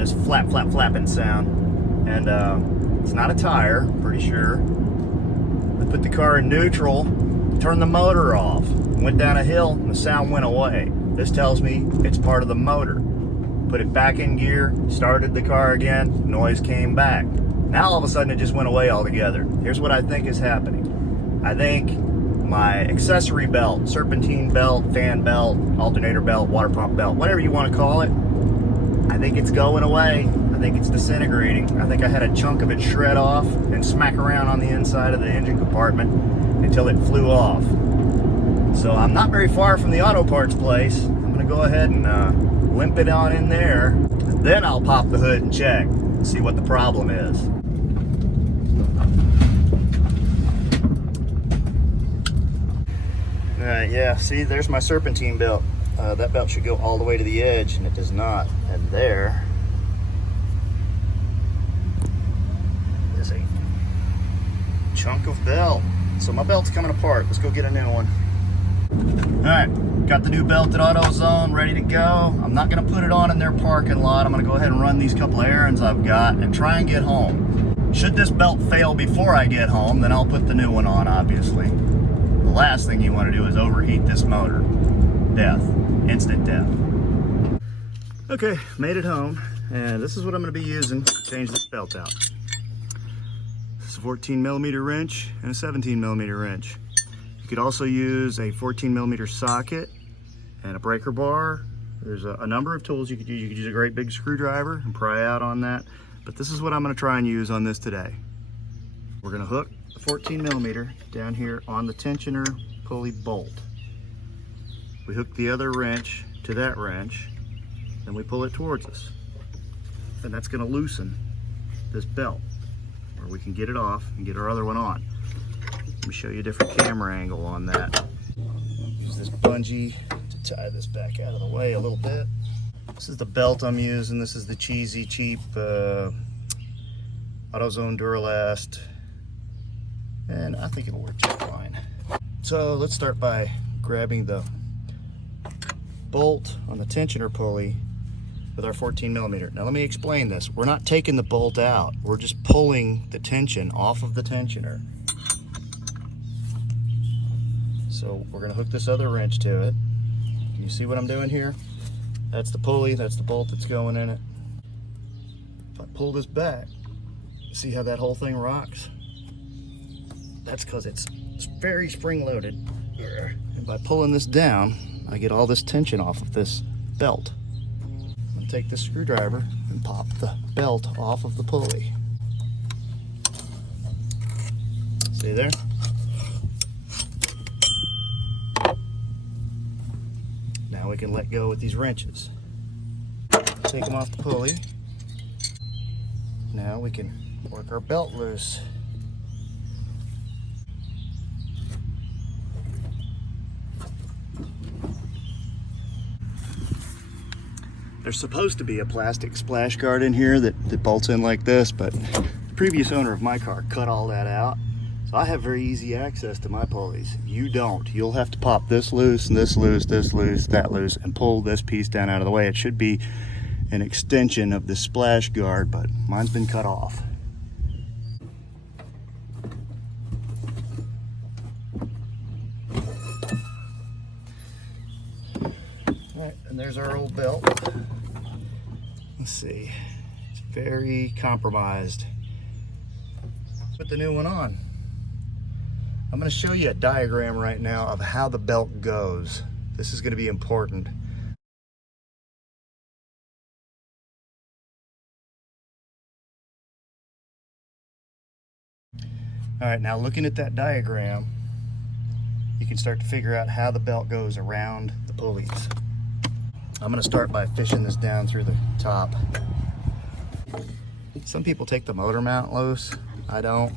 this flapping sound. And it's not a tire, pretty sure. I put the car in neutral, turned the motor off, went down a hill, and the sound went away. This tells me it's part of the motor. Put it back in gear, started the car again, noise came back. Now all of a sudden it just went away altogether. Here's what I think is happening. I think my accessory belt, serpentine belt, fan belt, alternator belt, water pump belt, whatever you want to call it, I think it's going away. I think it's disintegrating. I think I had a chunk of it shred off and smack around on the inside of the engine compartment until it flew off. So I'm not very far from the auto parts place. I'm gonna go ahead and limp it on in there. And then I'll pop the hood and check and see what the problem is. Yeah, see, there's my serpentine belt. That belt should go all the way to the edge, and it does not. And there is a chunk of belt. So my belt's coming apart. Let's go get a new one. All right, got the new belt at AutoZone ready to go. I'm not gonna put it on in their parking lot. I'm gonna go ahead and run these couple of errands I've got and try and get home. Should this belt fail before I get home, then I'll put the new one on, obviously. The last thing you want to do is overheat this motor. Death, instant death. Okay, made it home, and this is what I'm going to be using to change this belt out. This is a 14mm wrench and a 17mm wrench. You could also use a 14mm socket and a breaker bar. There's a number of tools you could use. You could use a great big screwdriver and pry out on that, but this is what I'm going to try and use on this today. We're going to hook the 14mm down here on the tensioner pulley bolt. We hook the other wrench to that wrench, and we pull it towards us. And that's going to loosen this belt, where we can get it off and get our other one on. Let me show you a different camera angle on that. Use this bungee to tie this back out of the way a little bit. This is the belt I'm using. This is the cheesy, cheap AutoZone Duralast, and I think it'll work just fine. So let's start by grabbing the bolt on the tensioner pulley with our 14mm. Now let me explain this. We're not taking the bolt out. We're just pulling the tension off of the tensioner. So we're going to hook this other wrench to it. Can you see what I'm doing here? That's the pulley, that's the bolt that's going in it. If I pull this back, see how that whole thing rocks? That's because it's very spring-loaded. And by pulling this down, I get all this tension off of this belt. I'm going to take this screwdriver and pop the belt off of the pulley. See there? Now we can let go with these wrenches. Take them off the pulley. Now we can work our belt loose. There's supposed to be a plastic splash guard in here that bolts in like this, but the previous owner of my car cut all that out. So I have very easy access to my pulleys. You don't. You'll have to pop this loose, and this loose, this loose, that loose, and pull this piece down out of the way. It should be an extension of the splash guard, but mine's been cut off. All right, and there's our old belt. Let's see, it's very compromised. Put the new one on. I'm going to show you a diagram right now of how the belt goes. This is going to be important. All right, now looking at that diagram, you can start to figure out how the belt goes around the pulleys. I'm going to start by fishing this down through the top. Some people take the motor mount loose. I don't.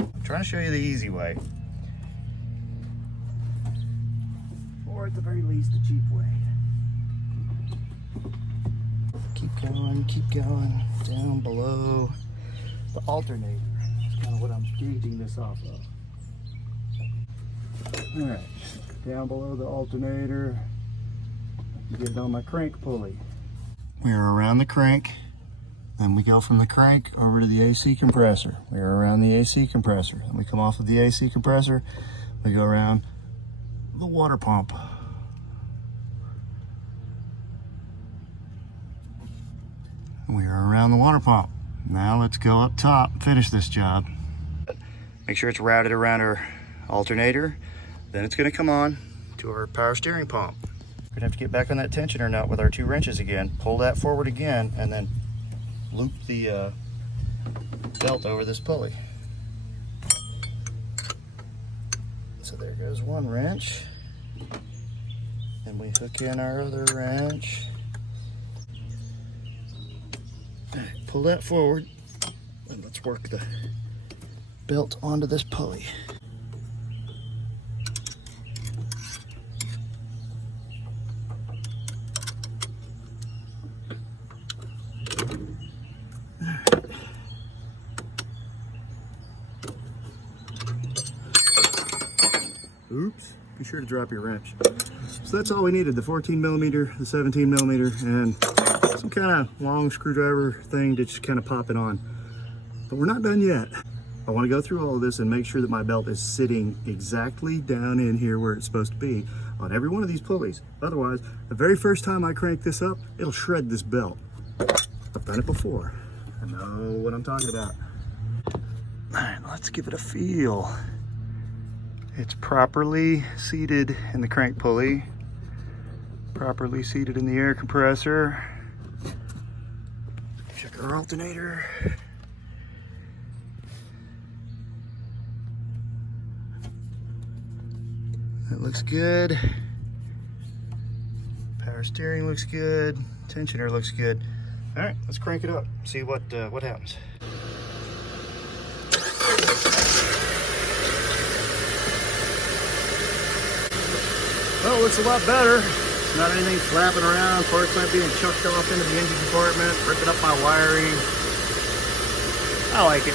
I'm trying to show you the easy way. Or at the very least, the cheap way. Keep going, down below the alternator. That's kind of what I'm gauging this off of. All right, down below the alternator, get it on my crank pulley. We're around the crank. Then we go from the crank over to the AC compressor. We're around the AC compressor. And we come off of the AC compressor. We go around the water pump. And we are around the water pump. Now let's go up top and finish this job. Make sure it's routed around our alternator. Then it's going to come on to our power steering pump. We're going to have to get back on that tensioner nut with our 2 wrenches again. Pull that forward again and then loop the belt over this pulley. So there goes one wrench. And we hook in our other wrench. All right, pull that forward and let's work the belt onto this pulley. Oops, be sure to drop your wrench. So that's all we needed, the 14 millimeter, the 17 millimeter, and some kind of long screwdriver thing to just kind of pop it on. But we're not done yet. I want to go through all of this and make sure that my belt is sitting exactly down in here where it's supposed to be on every one of these pulleys. Otherwise, the very first time I crank this up, it'll shred this belt. I've done it before. I know what I'm talking about. All right, let's give it a feel. It's properly seated in the crank pulley, properly seated in the air compressor. Check our alternator. That looks good. Power steering looks good. Tensioner looks good. All right, let's crank it up. See what happens. Well, it looks a lot better. It's not anything flapping around, parts not being chucked off into the engine compartment, ripping up my wiring. I like it.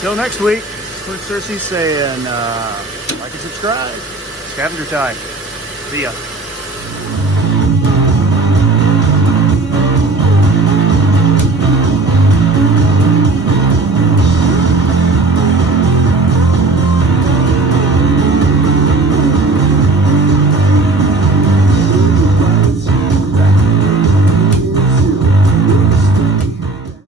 Till next week. Clint Cersei saying, like and subscribe. Scavenger time. See ya.